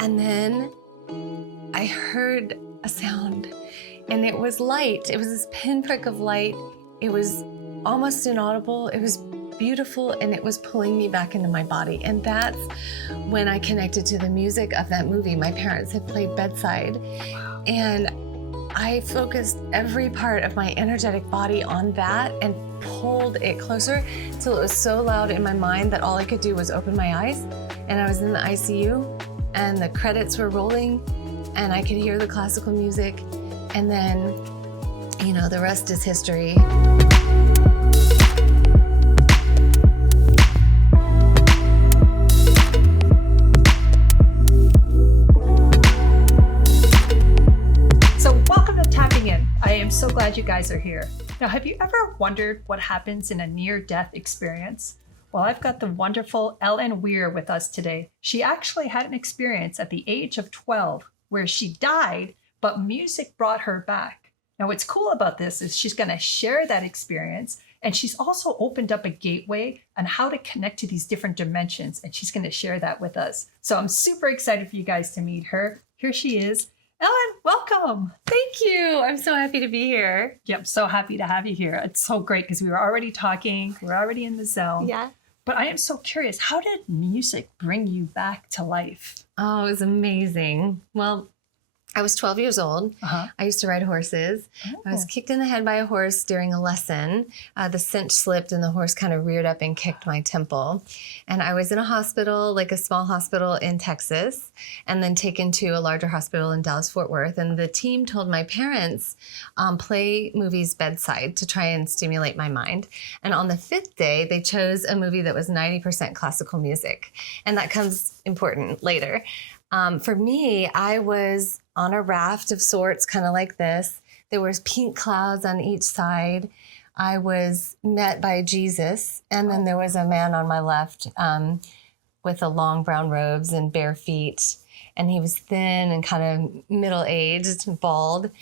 And then I heard a sound, and it was light. It was this pinprick of light. It was almost inaudible. It was beautiful, and it was pulling me back into my body. And that's when I connected to the music of that movie. My parents had played bedside, and I focused every part of my energetic body on that and pulled it closer till it was so loud in my mind that all I could do was open my eyes. And I was in the ICU, and the credits were rolling, and I could hear the classical music. And then, you know, the rest is history. I am so glad you guys are here. Now, have you ever wondered what happens in a near-death experience? Well, I've got the wonderful Ellen Wier with us today. She actually had an experience at the age of 12 where she died, but music brought her back. Now, what's cool about this is she's going to share that experience, and she's also opened up a gateway on how to connect to these different dimensions, and she's going to share that with us. So I'm super excited for you guys to meet her. Here she is. Ellen, welcome. Thank you. I'm so happy to be here. Yep, so happy to have you here. It's so great because we were already talking. We're already in the zone. Yeah. But I am so curious, how did music bring you back to life? Oh, it was amazing. Well, I was 12 years old. I used to ride horses. I was kicked in the head by a horse during a lesson. The cinch slipped and the horse kind of reared up and kicked my temple. And I was in a hospital, like a small hospital in Texas, and then taken to a larger hospital in Dallas-Fort Worth. And the team told my parents, play movies bedside to try and stimulate my mind. And on the 5th day, they chose a movie that was 90% classical music. And that comes important later. For me, I was on a raft of sorts, kind of like this. There was pink clouds on each side. I was met by Jesus, and then there was a man on my left with a long brown robes and bare feet, and he was thin and kind of middle-aged, bald,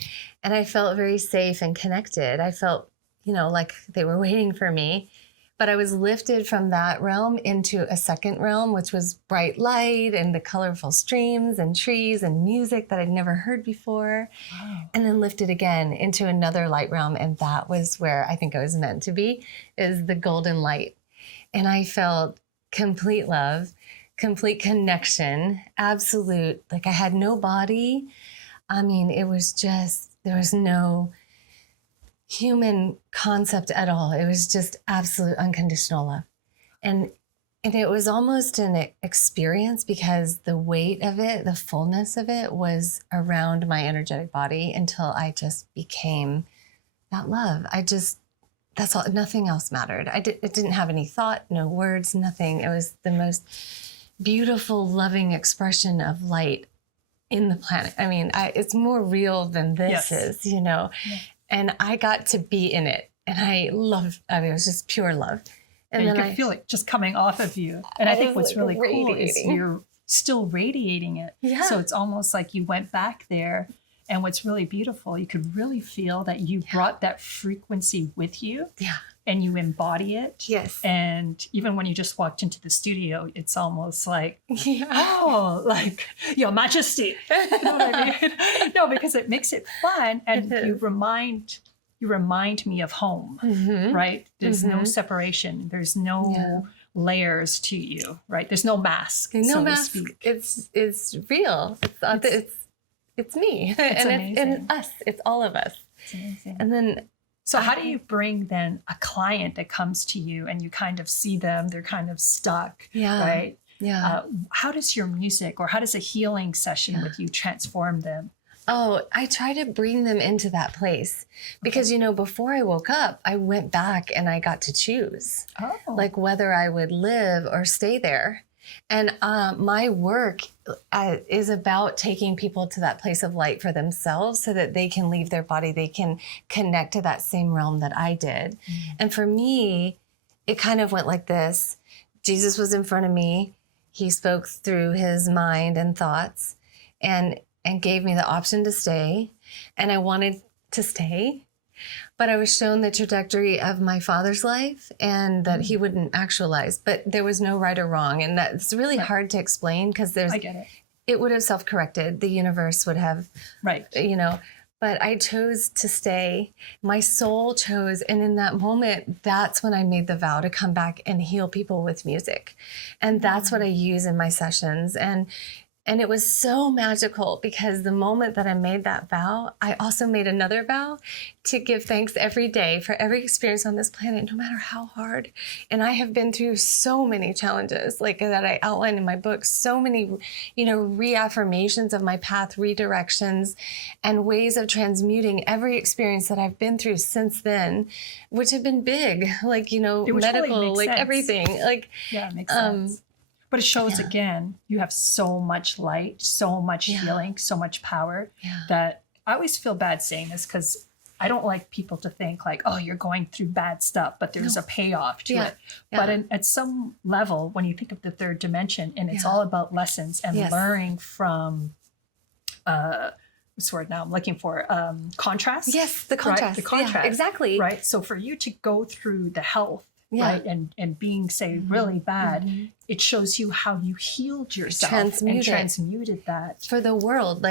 and I felt very safe and connected. I felt, you know, like they were waiting for me. But I was lifted from that realm into a second realm, which was bright light and the colorful streams and trees and music that I'd never heard before. Wow. And then lifted again into another light realm. And that was where I think I was meant to be, is the golden light. And I felt complete love, complete connection, absolute, like I had no body. I mean, it was just, there was no human concept at all. It was just absolute unconditional love. And it was almost an experience because the weight of it, the fullness of it was around my energetic body until I just became that love. That's all, nothing else mattered. It didn't have any thought, no words, nothing. It was the most beautiful, loving expression of light in the planet. I mean, it's more real than this is, you know. Yeah. And I got to be in it. And it was just pure love. And you then could feel it just coming off of you. And I think what's really cool is you're still radiating it. Yeah. So it's almost like you went back there. And what's really beautiful, you could really feel that you brought that frequency with you. Yeah. And you embody it. Yes. And even when you just walked into the studio, it's almost like, oh, like, Your Majesty. You know what I mean? No, because it makes it fun. And you remind me of home, right? There's no separation. There's no layers to you, right? There's no mask. No mask. It's real. It's me. It's amazing. And us. It's all of us. It's amazing. And then, so how do you bring then a client that comes to you and you kind of see them, they're kind of stuck, right? Yeah. How does your music or how does a healing session with you transform them? Oh, I try to bring them into that place because, you know, before I woke up, I went back and I got to choose like whether I would live or stay there. And my work is about taking people to that place of light for themselves so that they can leave their body, they can connect to that same realm that I did. And for me, it kind of went like this. Jesus was in front of me. He spoke through his mind and thoughts and gave me the option to stay. And I wanted to stay. But I was shown the trajectory of my father's life and that he wouldn't actualize. But there was no right or wrong. And that's really hard to explain because I get it. it would have self-corrected. The universe would have, but I chose to stay. My soul chose. And in that moment, that's when I made the vow to come back and heal people with music. And that's what I use in my sessions. And it was so magical because the moment that I made that vow, I also made another vow to give thanks every day for every experience on this planet, no matter how hard. And I have been through so many challenges, like that I outline in my book, so many, reaffirmations of my path, redirections, and ways of transmuting every experience that I've been through since then, which have been big, medical, totally sense. Everything. Yeah, it makes sense. But it shows, again, you have so much light, so much healing, so much power that I always feel bad saying this because I don't like people to think like, oh, you're going through bad stuff, but there's a payoff to it. Yeah. But at some level, when you think of the third dimension, and it's all about lessons and learning from, what's the word now I'm looking for? Contrast. Yes, the contrast. Right? The contrast. Yeah, exactly. Right. So for you to go through the health, right, and being, say, really bad, it shows you how you healed yourself and transmuted that for the world.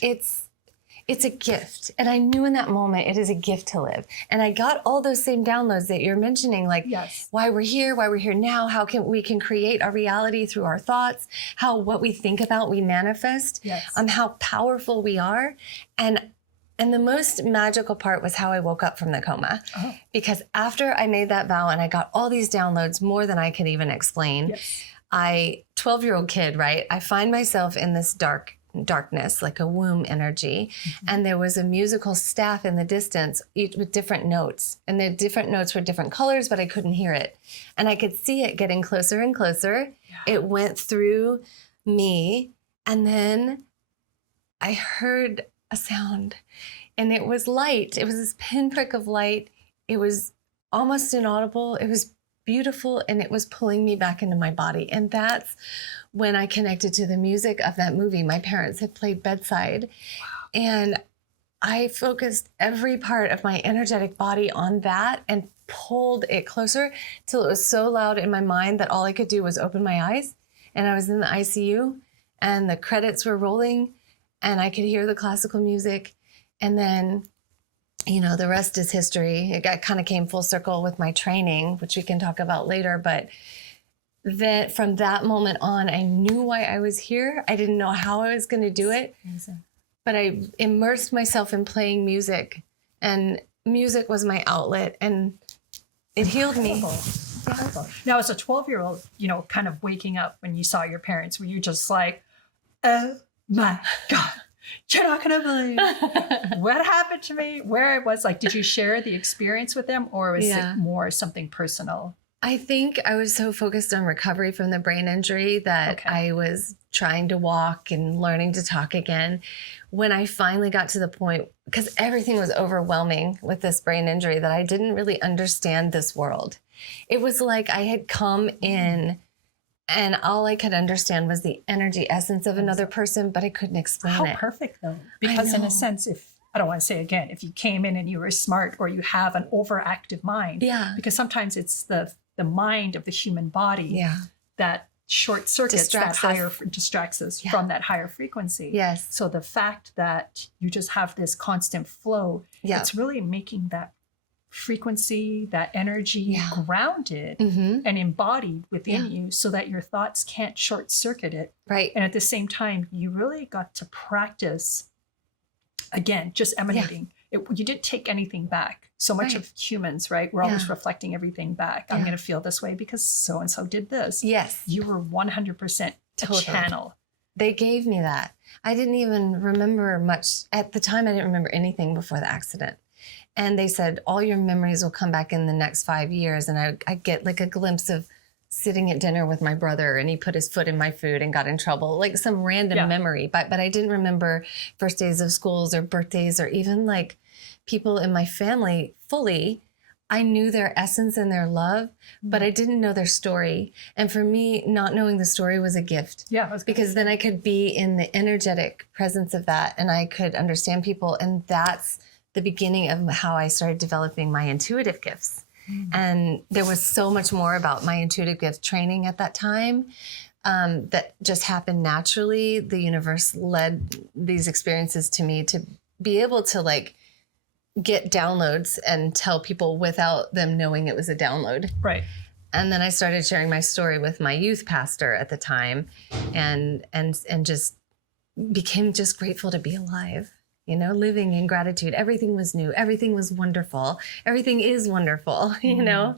It's a gift, and I knew in that moment it is a gift to live. And I got all those same downloads that you're mentioning, why we're here now, how we can create our reality through our thoughts, how what we think about we manifest, how powerful we are, and the most magical part was how I woke up from the coma. Because after I made that vow and I got all these downloads, more than I could even explain, 12-year-old kid, right? I find myself in this darkness, like a womb energy. And there was a musical staff in the distance with different notes. And the different notes were different colors, but I couldn't hear it. And I could see it getting closer and closer. It went through me. And then I heard a sound, and it was light. It was this pinprick of light. It was almost inaudible. It was beautiful, and it was pulling me back into my body. And that's when I connected to the music of that movie. My parents had played bedside, and I focused every part of my energetic body on that and pulled it closer till it was so loud in my mind that all I could do was open my eyes. And I was in the ICU, and the credits were rolling, and I could hear the classical music. And then, the rest is history. It kind of came full circle with my training, which we can talk about later. But then from that moment on, I knew why I was here. I didn't know how I was going to do it. Amazing. But I immersed myself in playing music, and music was my outlet, and it healed me. Now, as a 12-year-old, kind of waking up when you saw your parents, were you just like, oh my God, you're not going to believe what happened to me, where I was? Like, did you share the experience with them, or was it more something personal? I think I was so focused on recovery from the brain injury that I was trying to walk and learning to talk again. When I finally got to the point, because everything was overwhelming with this brain injury, that I didn't really understand this world. It was like I had come in and all I could understand was the energy essence of another person, but I couldn't explain it. How perfect, though. Because in a sense, I don't want to say again, if you came in and you were smart, or you have an overactive mind, because sometimes it's the mind of the human body that short circuits, distracts us from that higher frequency. Yes. So the fact that you just have this constant flow, it's really making that frequency, that energy grounded and embodied within you, so that your thoughts can't short circuit it. Right. And at the same time, you really got to practice, again, just emanating. You didn't take anything back. So much of humans, right? We're always reflecting everything back. I'm going to feel this way because so-and-so did this. Yes. You were 100% a channel. They gave me that. I didn't even remember much. At the time, I didn't remember anything before the accident. And they said, all your memories will come back in the next 5 years. And I get like a glimpse of sitting at dinner with my brother, and he put his foot in my food and got in trouble, like some random memory. But I didn't remember first days of schools or birthdays or even like people in my family fully. I knew their essence and their love, but I didn't know their story. And for me, not knowing the story was a gift. Because then I could be in the energetic presence of that, and I could understand people. And that's the beginning of how I started developing my intuitive gifts. And there was so much more about my intuitive gift training at that time. that just happened naturally. The universe led these experiences to me to be able to like get downloads and tell people without them knowing it was a download. Right. And then I started sharing my story with my youth pastor at the time, and just became just grateful to be alive. You know, living in gratitude. Everything was new. Everything was wonderful. Everything is wonderful, you know?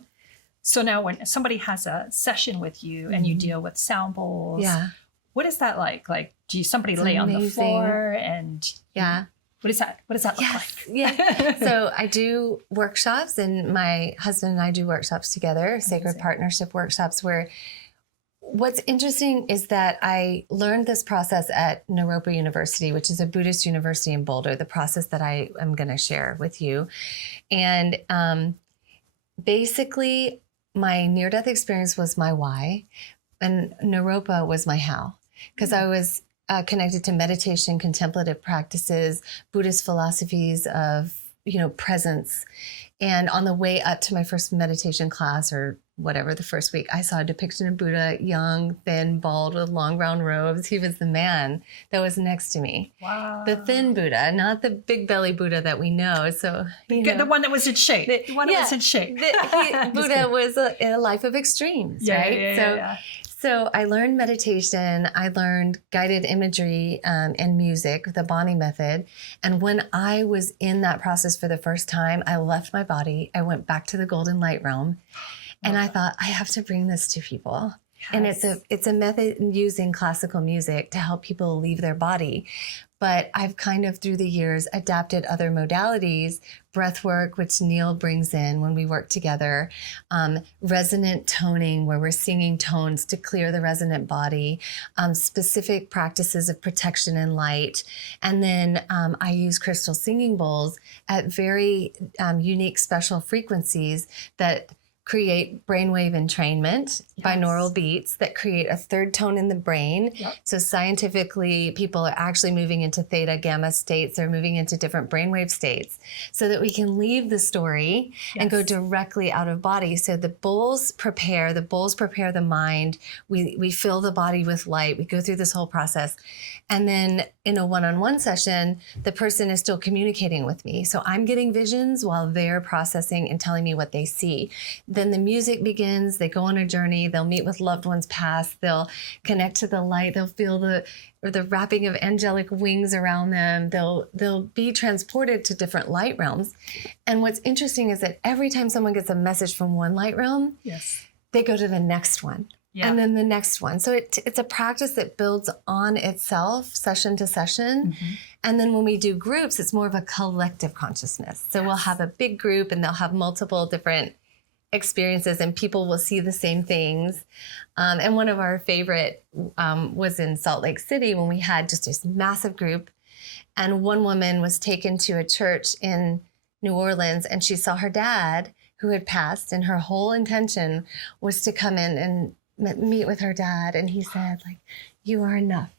So now when somebody has a session with you and you deal with sound bowls, what is that like? Like, do somebody lay on the floor and what does that look like? Yeah. So I do workshops, and my husband and I do workshops together, sacred partnership workshops, where what's interesting is that I learned this process at Naropa University, which is a Buddhist university in Boulder, the process that I am going to share with you. And basically, my near-death experience was my why, and Naropa was my how, because I was connected to meditation, contemplative practices, Buddhist philosophies of, presence. And on the way up to my first meditation class, or whatever, the first week, I saw a depiction of Buddha, young, thin, bald, with long brown robes. He was the man that was next to me. Wow. The thin Buddha, not the big belly Buddha that we know. So the one that was in shape. The one that was in shape. Buddha was a life of extremes, right? So I learned meditation, I learned guided imagery and music, the Bani method. And when I was in that process for the first time, I left my body. I went back to the golden light realm. And I thought, I have to bring this to people. Yes. And it's a method using classical music to help people leave their body. But I've kind of, through the years, adapted other modalities, breath work, which Neil brings in when we work together, resonant toning, where we're singing tones to clear the resonant body, specific practices of protection and light. And then I use crystal singing bowls at very unique, special frequencies that create brainwave entrainment, binaural beats that create a third tone in the brain. Yep. So scientifically, people are actually moving into theta gamma states. They're moving into different brainwave states so that we can leave the story and go directly out of body. So the bowls prepare the mind. We fill the body with light. We go through this whole process. And then in a one-on-one session, the person is still communicating with me. So I'm getting visions while they're processing and telling me what they see. Then the music begins, they go on a journey, they'll meet with loved ones past, they'll connect to the light, they'll feel the wrapping of angelic wings around them, they'll be transported to different light realms. And what's interesting is that every time someone gets a message from one light realm, they go to the next one. Yeah. And then the next one. So it's a practice that builds on itself, session to session. Mm-hmm. And then when we do groups, it's more of a collective consciousness. So we'll have a big group and they'll have multiple different experiences and people will see the same things. And one of our favorite was in Salt Lake City when we had just this massive group. And one woman was taken to a church in New Orleans and she saw her dad who had passed, and her whole intention was to come in and meet with her dad. And he said, like, you are enough.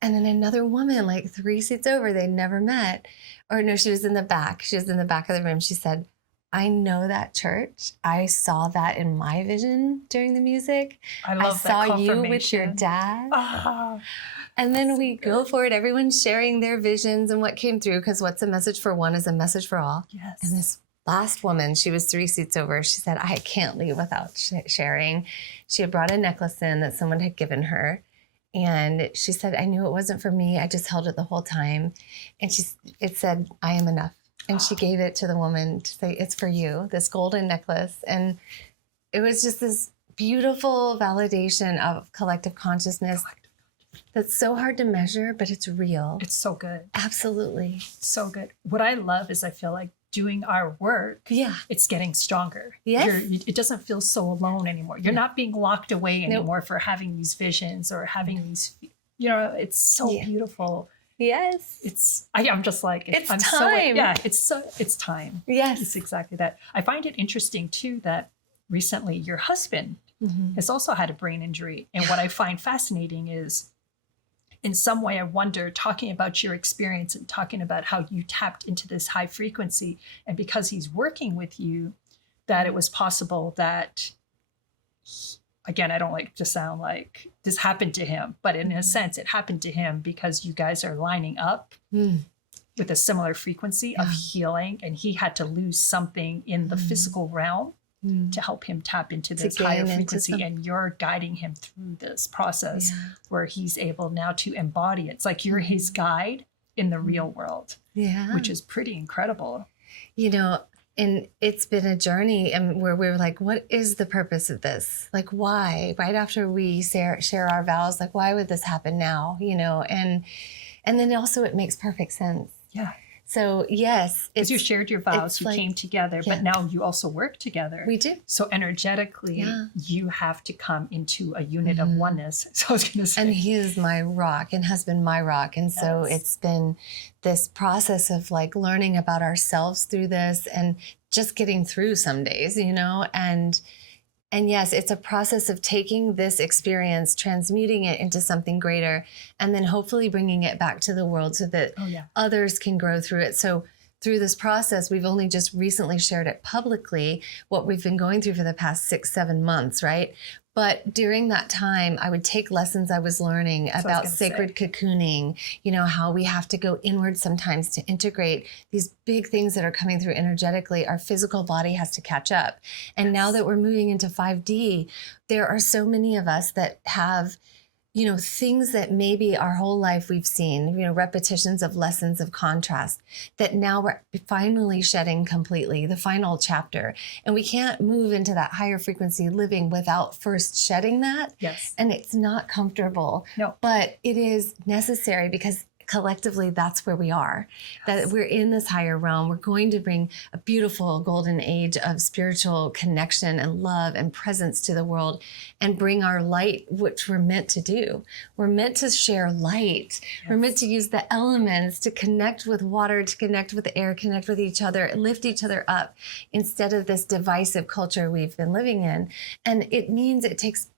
And then another woman, like 3 seats over, they'd never met. Or no, she was in the back. She was in the back of the room. She said, I know that church. I saw that in my vision during the music. I saw you with your dad. Oh. And then we go for it. Everyone's sharing their visions and what came through, because what's a message for one is a message for all. Yes. And this last woman, she was 3 seats over. She said, I can't leave without sharing. She had brought a necklace in that someone had given her. And she said, I knew it wasn't for me. I just held it the whole time. And it said, I am enough. And she gave it to the woman to say, it's for you, this golden necklace. And it was just this beautiful validation of collective consciousness that's so hard to measure, but it's real. It's so good. Absolutely. So good. What I love is I feel like doing our work, it's getting stronger. Yes. It doesn't feel so alone anymore. You're not being locked away anymore for having these visions or having these, it's so beautiful. Yes. I'm just like, it's I'm time. It's time. Yes. It's exactly that. I find it interesting too, that recently your husband has also had a brain injury. And what I find fascinating is, in some way, I wonder, talking about your experience and talking about how you tapped into this high frequency, and because he's working with you, that it was possible that again, I don't like to sound like this happened to him, but in a sense, it happened to him because you guys are lining up with a similar frequency of healing, and he had to lose something in the physical realm to help him tap into this higher frequency. And you're guiding him through this process where he's able now to embody it. It's like you're his guide in the real world, which is pretty incredible. You know, and it's been a journey, and where we were like, what is the purpose of this? Like, why? Right after we share our vows, like, why would this happen now? You know, and then also it makes perfect sense. Yeah. So yes, because you shared your vows, you came together, but now you also work together. We do. So energetically, you have to come into a unit of oneness. So I was going to say, and he is my rock and has been my rock, and so it's been this process of like learning about ourselves through this, and just getting through some days, you know, and yes, it's a process of taking this experience, transmuting it into something greater, and then hopefully bringing it back to the world so that others can grow through it. So through this process, we've only just recently shared it publicly, what we've been going through for the past 6-7 months, right? But during that time, I would take lessons I was learning about sacred cocooning, you know, how we have to go inward sometimes to integrate these big things that are coming through energetically. Our physical body has to catch up. And now that we're moving into 5D, there are so many of us that have, you know, things that maybe our whole life we've seen, you know, repetitions of lessons of contrast that now we're finally shedding completely, the final chapter. And we can't move into that higher frequency living without first shedding that. Yes. And it's not comfortable, but it is necessary, because collectively that's where we are, that we're in this higher realm. We're going to bring a beautiful golden age of spiritual connection and love and presence to the world, and bring our light, which we're meant to do. We're meant to share light. We're meant to use the elements to connect with water, to connect with air, connect with each other, lift each other up, instead of this divisive culture we've been living in. And it means it takes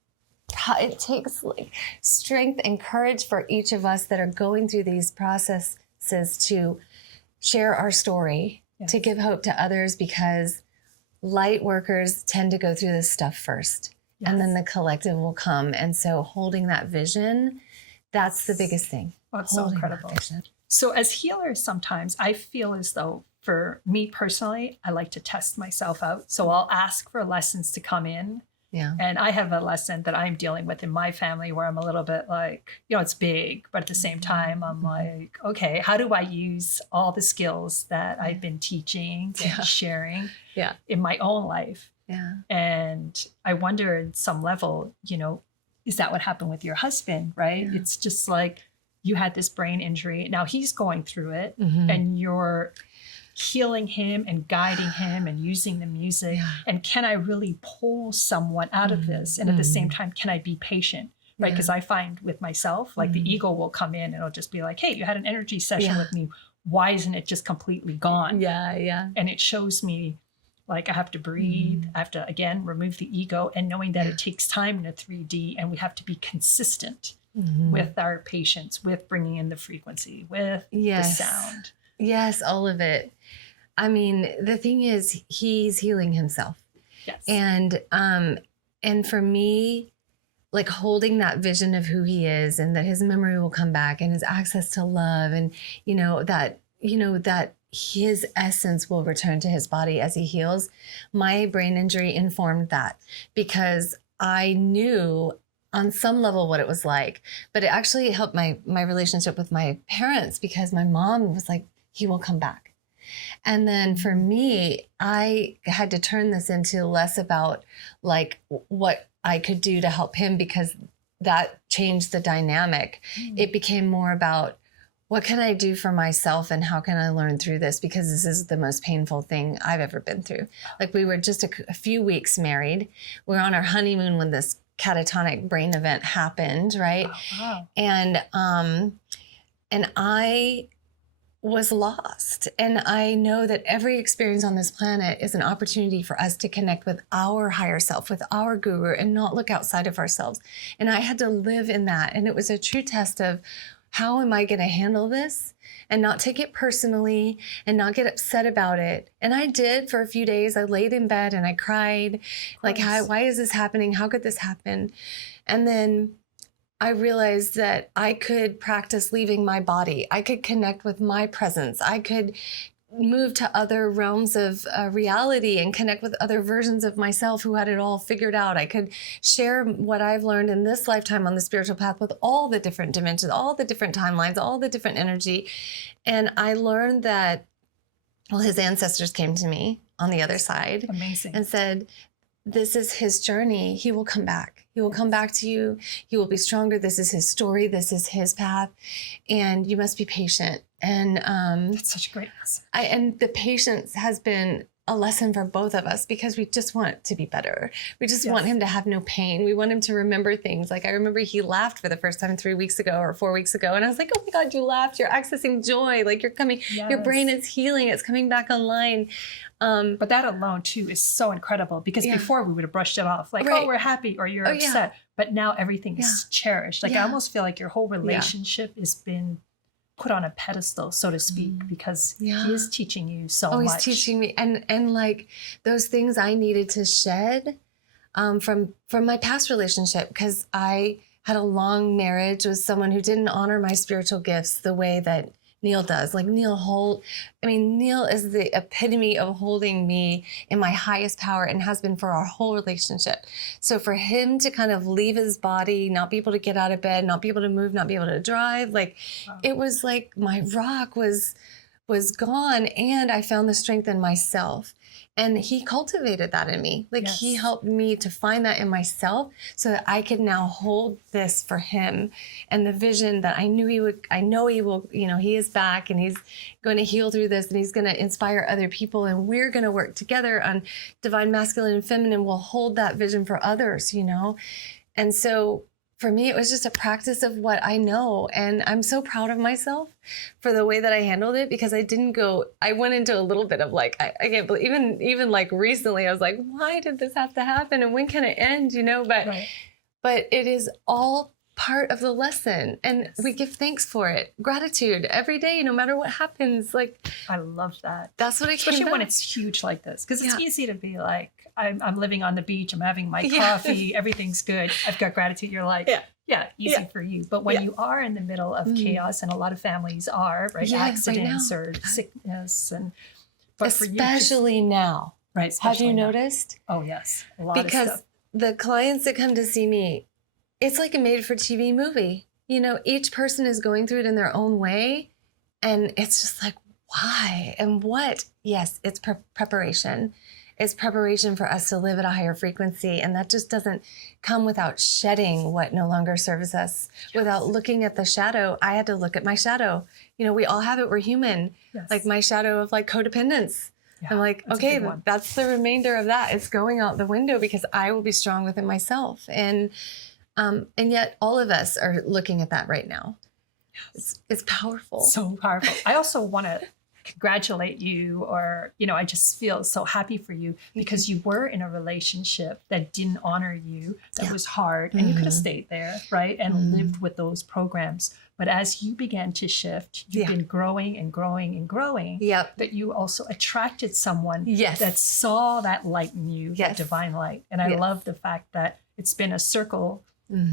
like strength and courage for each of us that are going through these processes to share our story, to give hope to others, because light workers tend to go through this stuff first, and then the collective will come. And so holding that vision, that's the biggest thing. Oh, it's so incredible. So as healers, sometimes I feel as though, for me personally, I like to test myself out. So I'll ask for lessons to come in. Yeah. And I have a lesson that I'm dealing with in my family where I'm a little bit like, you know, it's big, but at the same time, I'm like, okay, how do I use all the skills that I've been teaching and sharing in my own life? Yeah. And I wonder, at some level, you know, is that what happened with your husband, right? Yeah. It's just like you had this brain injury. Now he's going through it, and you're healing him and guiding him and using the music. And can I really pull someone out of this? And at the same time, can I be patient? Right? Because I find with myself, like the ego will come in and it'll just be like, hey, you had an energy session with me. Why isn't it just completely gone? And it shows me like I have to breathe. I have to, again, remove the ego, and knowing that it takes time in a 3D, and we have to be consistent with our patience, with bringing in the frequency, with the sound. Yes, all of it. I mean, the thing is, he's healing himself. Yes. And for me, like holding that vision of who he is, and that his memory will come back, and his access to love, and that his essence will return to his body as he heals. My brain injury informed that, because I knew on some level what it was like, but it actually helped my relationship with my parents, because my mom was like, he will come back. And then for me, I had to turn this into less about like what I could do to help him, because that changed the dynamic. It became more about, what can I do for myself, and how can I learn through this? Because this is the most painful thing I've ever been through. Like, we were just a few weeks married. We were on our honeymoon when this catatonic brain event happened, right? Oh, wow. And I was lost. And I know that every experience on this planet is an opportunity for us to connect with our higher self, with our guru, and not look outside of ourselves. And I had to live in that. And it was a true test of, how am I going to handle this and not take it personally and not get upset about it? And I did for a few days. I laid in bed and I cried, like, why is this happening? How could this happen? And then I realized that I could practice leaving my body. I could connect with my presence. I could move to other realms of reality and connect with other versions of myself who had it all figured out. I could share what I've learned in this lifetime on the spiritual path with all the different dimensions, all the different timelines, all the different energy. And I learned that, well, his ancestors came to me on the other side. Amazing. And said, this is his journey. He will come back. He will come back to you. He will be stronger. This is his story. This is his path. And you must be patient. And that's such a great lesson. And the patience has been a lesson for both of us because we just want it to be better. We just want him to have no pain. We want him to remember things. Like I remember he laughed for the first time 3 weeks ago or 4 weeks ago. And I was like, oh my God, you laughed. You're accessing joy. Like you're coming, your brain is healing. It's coming back online. But that alone too is so incredible because before we would have brushed it off like, oh, we're happy or you're upset. Yeah. But now everything is cherished. Like I almost feel like your whole relationship has been put on a pedestal, so to speak, because he is teaching you so much. Oh, he's teaching me. And like those things I needed to shed from my past relationship, because I had a long marriage with someone who didn't honor my spiritual gifts the way that Neil does. Like Neil is the epitome of holding me in my highest power and has been for our whole relationship. So for him to kind of leave his body, not be able to get out of bed, not be able to move, not be able to drive, like it was like my rock was gone, and I found the strength in myself. And he cultivated that in me. Like he helped me to find that in myself so that I could now hold this for him. And the vision that I know he will, he is back and he's going to heal through this and he's going to inspire other people. And we're going to work together on divine masculine and feminine. We'll hold that vision for others, And so for me, it was just a practice of what I know. And I'm so proud of myself for the way that I handled it, because I went into a little bit of like, I can't believe, even like recently, I was like, why did this have to happen? And when can it end? But it is all part of the lesson. And we give thanks for it. Gratitude every day, no matter what happens. Like, I love that. That's what I Especially when it's huge like this, because it's easy to be like, I'm living on the beach, I'm having my coffee, everything's good, I've got gratitude. You're like, easy for you. But when you are in the middle of chaos, and a lot of families are, right? Accidents or sickness, but especially for you, now. Right. Have you noticed? Oh, yes. A lot of stuff. Because the clients that come to see me, it's like a made-for-TV movie. Each person is going through it in their own way. And it's just like, why and what? Yes, it's preparation. It's preparation for us to live at a higher frequency. And that just doesn't come without shedding what no longer serves us, without looking at the shadow. I had to look at my shadow. We all have it. We're human. Yes. Like my shadow of like codependence. Yeah, I'm like, okay, that's the remainder of that. It's going out the window because I will be strong within myself. And yet all of us are looking at that right now. It's powerful. So powerful. I also want to congratulate you, or, I just feel so happy for you because you were in a relationship that didn't honor you, that was hard, and you could have stayed there, right? And lived with those programs. But as you began to shift, you've been growing and growing and growing. Yep. That you also attracted someone that saw that light in you, that divine light. And I love the fact that it's been a circle,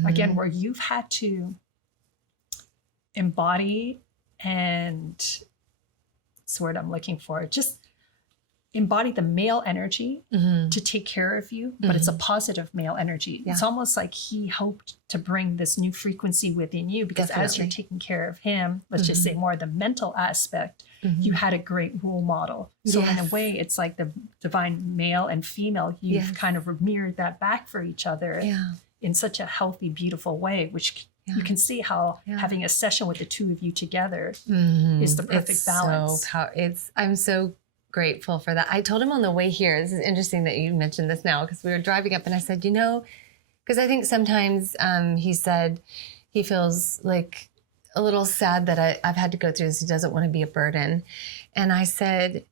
again, where you've had to embody and what's the word I'm looking for? Just embody the male energy to take care of you, but it's a positive male energy. Yeah. It's almost like he hoped to bring this new frequency within you, because as you're taking care of him, let's just say more the mental aspect, you had a great role model. So in a way, it's like the divine male and female, you've kind of mirrored that back for each other in such a healthy, beautiful way, which you can see how having a session with the two of you together is the perfect balance. I'm so grateful for that. I told him on the way here, this is interesting that you mentioned this now, because we were driving up and I said, because I think sometimes he said he feels like a little sad that I've had to go through this. He doesn't want to be a burden. And I said,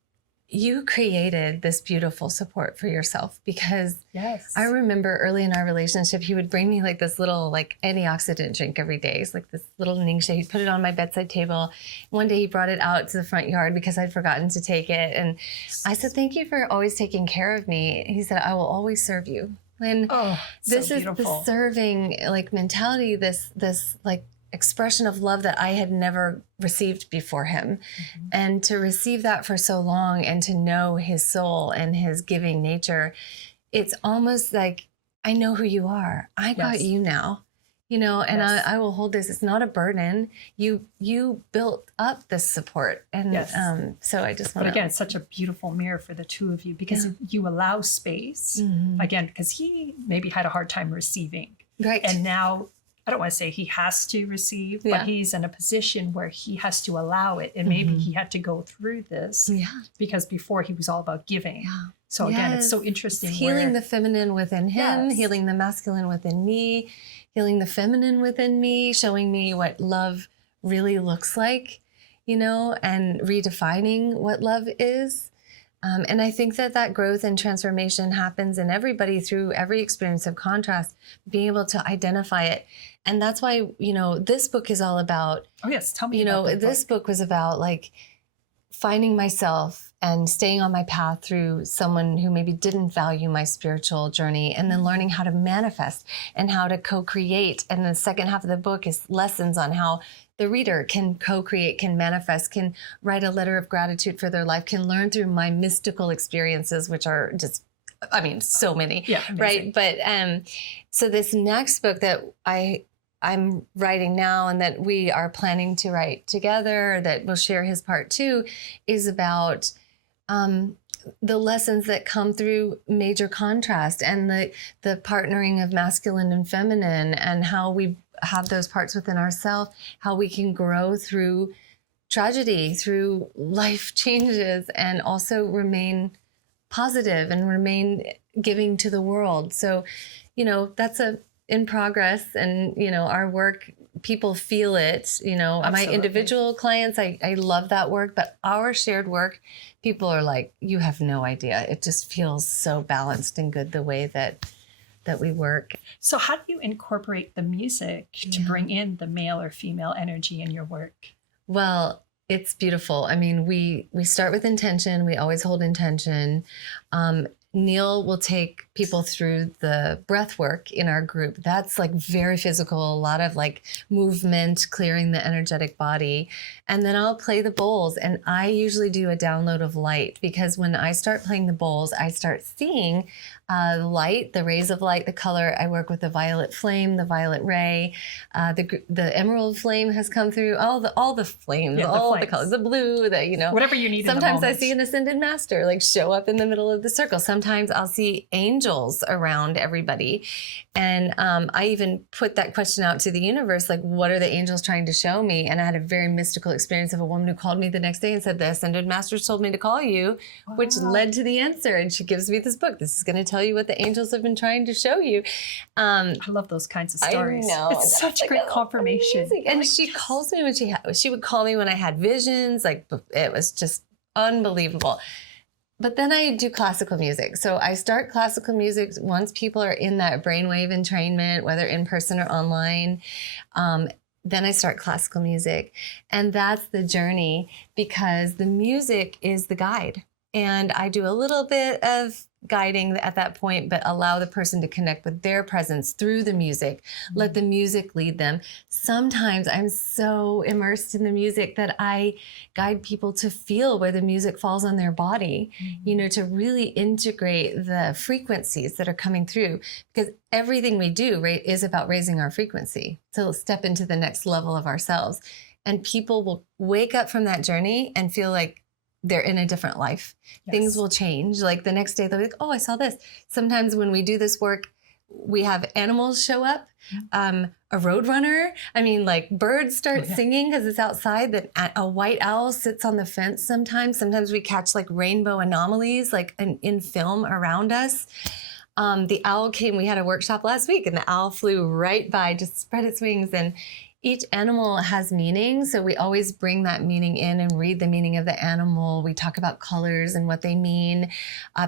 you created this beautiful support for yourself, because yes, I remember early in our relationship, he would bring me like this little like antioxidant drink every day. It's like this little Ningxia. He'd put it on my bedside table. One day he brought it out to the front yard because I'd forgotten to take it. And I said, thank you for always taking care of me. He said, I will always serve you. And this is the serving like mentality, this like expression of love that I had never received before him. And to receive that for so long and to know his soul and his giving nature, it's almost like, I know who you are. I got you now, you know, and I will hold this. It's not a burden. You built up this support. And so I just want to. But again, it's such a beautiful mirror for the two of you, because you allow space, again, because he maybe had a hard time receiving. Right. And now, I don't want to say he has to receive, but he's in a position where he has to allow it. And maybe he had to go through this because before he was all about giving. Yeah. So again, it's so interesting. It's healing the feminine within him, healing the masculine within me, healing the feminine within me, showing me what love really looks like, you know, and redefining what love is. And I think that growth and transformation happens in everybody through every experience of contrast, being able to identify it. And that's why, you know, this book is all about, tell me, you know, this book was about like finding myself and staying on my path through someone who maybe didn't value my spiritual journey, and then learning how to manifest and how to co-create. And the second half of the book is lessons on how the reader can co-create, can manifest, can write a letter of gratitude for their life, can learn through my mystical experiences, which are just, I mean, so many, right? But so this next book that I'm writing now and that we are planning to write together, that will share his part too, is about the lessons that come through major contrast and the partnering of masculine and feminine, and how we have those parts within ourselves, how we can grow through tragedy, through life changes, and also remain positive and remain giving to the world. So, you know, that's in progress, and, you know, our work, people feel it, you know. Absolutely. My individual clients, I love that work, but our shared work, people are like, you have no idea. It just feels so balanced and good the way that we work. So how do you incorporate the music to bring in the male or female energy in your work? Well, it's beautiful. I mean, we start with intention. We always hold intention. Neil will take people through the breath work in our group. That's like very physical, a lot of like movement, clearing the energetic body. And then I'll play the bowls, and I usually do a download of light, because when I start playing the bowls, I start seeing light, the rays of light, the color. I work with the violet flame, the violet ray, the emerald flame has come through, all the flames, the colors, the blue, whatever you need. Sometimes I see an ascended master like show up in the middle of the circle. Sometimes I'll see angels around everybody. And I even put that question out to the universe, like, what are the angels trying to show me? And I had a very mystical experience of a woman who called me the next day and said, the ascended masters told me to call you, which led to the answer. And she gives me this book. This is going to tell you what the angels have been trying to show you. I love those kinds of stories. I know. It's such like great confirmation. Amazing. And she calls me when she would call me when I had visions. Like, it was just unbelievable. But then I do classical music. So I start classical music once people are in that brainwave entrainment, whether in person or online. Then I start classical music. And that's the journey, because the music is the guide. And I do a little bit of guiding at that point, but allow the person to connect with their presence through the music. Let the music lead them. Sometimes I'm so immersed in the music that I guide people to feel where the music falls on their body, to really integrate the frequencies that are coming through, because everything we do is about raising our frequency to step into the next level of ourselves. And people will wake up from that journey and feel like they're in a different life. Yes. Things will change. Like the next day, they'll be like, oh, I saw this. Sometimes when we do this work, we have animals show up, a roadrunner. I mean, like birds start singing because it's outside. That a white owl sits on the fence sometimes. Sometimes we catch like rainbow anomalies, like in film around us. The owl came, we had a workshop last week, and the owl flew right by, just spread its wings. And each animal has meaning. So we always bring that meaning in and read the meaning of the animal. We talk about colors and what they mean.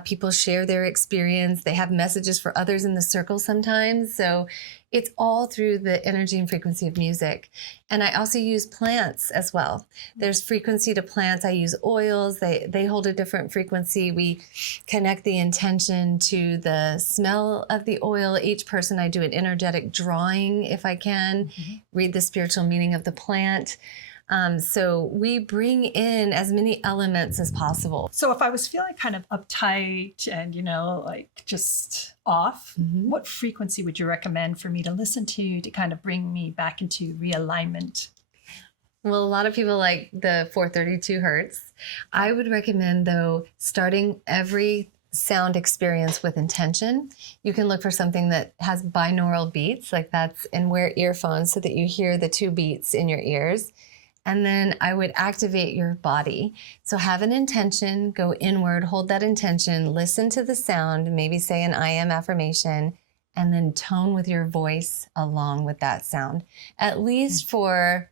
People share their experience. They have messages for others in the circle sometimes. So it's all through the energy and frequency of music. And I also use plants as well. There's frequency to plants. I use oils. They hold a different frequency. We connect the intention to the smell of the oil. Each person, I do an energetic drawing if I can, read the spiritual meaning of the plant. So we bring in as many elements as possible. So if I was feeling kind of uptight and, like just off, what frequency would you recommend for me to listen to kind of bring me back into realignment? Well, a lot of people like the 432 hertz. I would recommend, though, starting every sound experience with intention. You can look for something that has binaural beats, like that's, and wear earphones so that you hear the two beats in your ears. And then I would activate your body. So have an intention, go inward, hold that intention, listen to the sound, maybe say an I am affirmation, and then tone with your voice along with that sound, at least for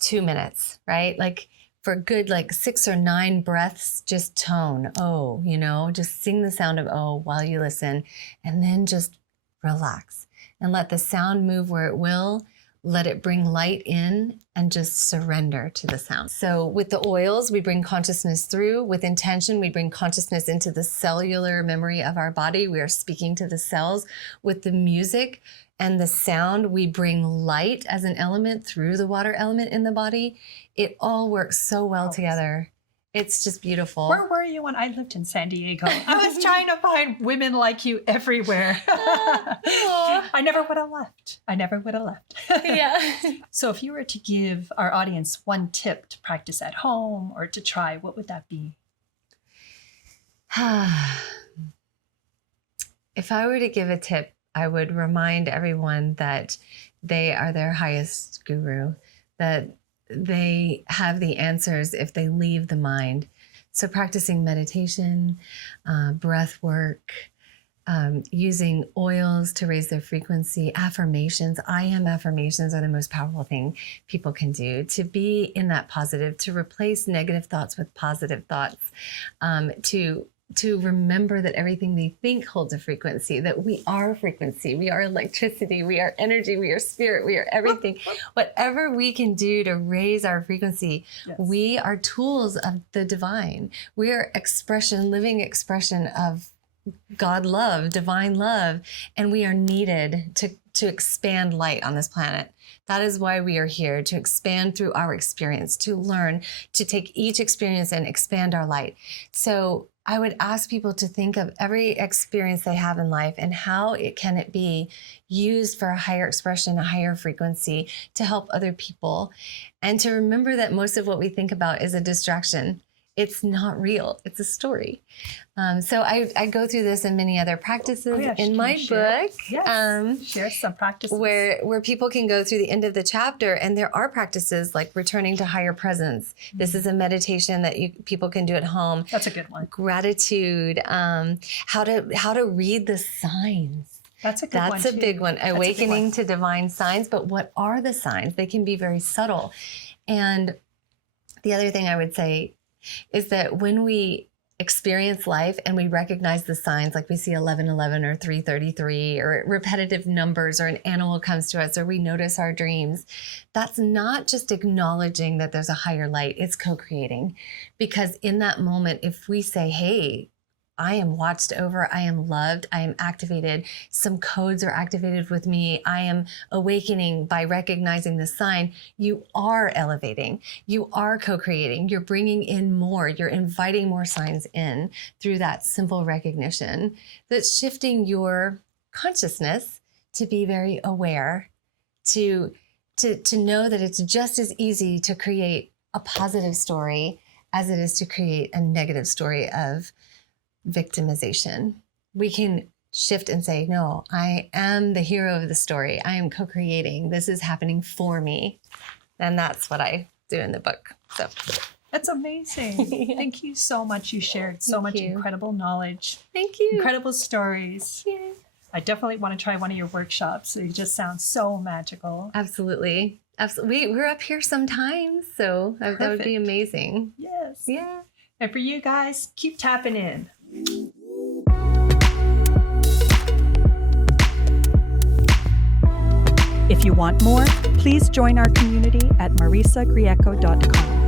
2 minutes, right? Like for good, 6 or 9 breaths, just tone, oh, just sing the sound of oh while you listen, and then just relax and let the sound move where it will. Let it bring light in and just surrender to the sound. So with the oils, we bring consciousness through. With intention, we bring consciousness into the cellular memory of our body. We are speaking to the cells. With the music and the sound, we bring light as an element through the water element in the body. It all works so well together. It's just beautiful. Where were you when I lived in San Diego? I was trying to find women like you everywhere. I never would have left. Yeah. So if you were to give our audience one tip to practice at home or to try, what would that be? If I were to give a tip, I would remind everyone that they are their highest guru, that they have the answers if they leave the mind. So practicing meditation, breath work, using oils to raise their frequency, affirmations. I am affirmations are the most powerful thing people can do to be in that positive, to replace negative thoughts with positive thoughts, to remember that everything they think holds a frequency, that we are frequency, we are electricity, we are energy, we are spirit, we are everything. Whatever we can do to raise our frequency, we are tools of the divine. We are living expression of God love, divine love, and we are needed to expand light on this planet. That is why we are here, to expand through our experience, to learn, to take each experience and expand our light. So I would ask people to think of every experience they have in life and how can it be used for a higher expression, a higher frequency to help other people. And to remember that most of what we think about is a distraction. It's not real. It's a story. So I go through this in many other practices in my book. Yes. Share some practices. Where people can go through the end of the chapter, and there are practices like returning to higher presence. This is a meditation that people can do at home. That's a good one. Gratitude, how to read the signs. That's a good one. That's a big one. Awakening to divine signs. But what are the signs? They can be very subtle. And the other thing I would say is that when we experience life and we recognize the signs, like we see 1111 or 333 or repetitive numbers, or an animal comes to us, or we notice our dreams, that's not just acknowledging that there's a higher light, it's co-creating. Because in that moment, if we say, hey, I am watched over, I am loved, I am activated, some codes are activated with me, I am awakening by recognizing the sign, you are elevating, you are co-creating, you're bringing in more, you're inviting more signs in through that simple recognition. That's shifting your consciousness to be very aware, to know that it's just as easy to create a positive story as it is to create a negative story of victimization. We can shift and say, no, I am the hero of the story. I am co-creating. This is happening for me. And that's what I do in the book. So that's amazing. Thank you so much. You shared so much incredible knowledge. Thank you. Incredible stories. Yay. I definitely want to try one of your workshops. It just sounds so magical. Absolutely. Absolutely. We're up here sometimes, so that would be amazing. Yes. Yeah. And for you guys, keep tapping in. If you want more, please join our community at marisagrieco.com.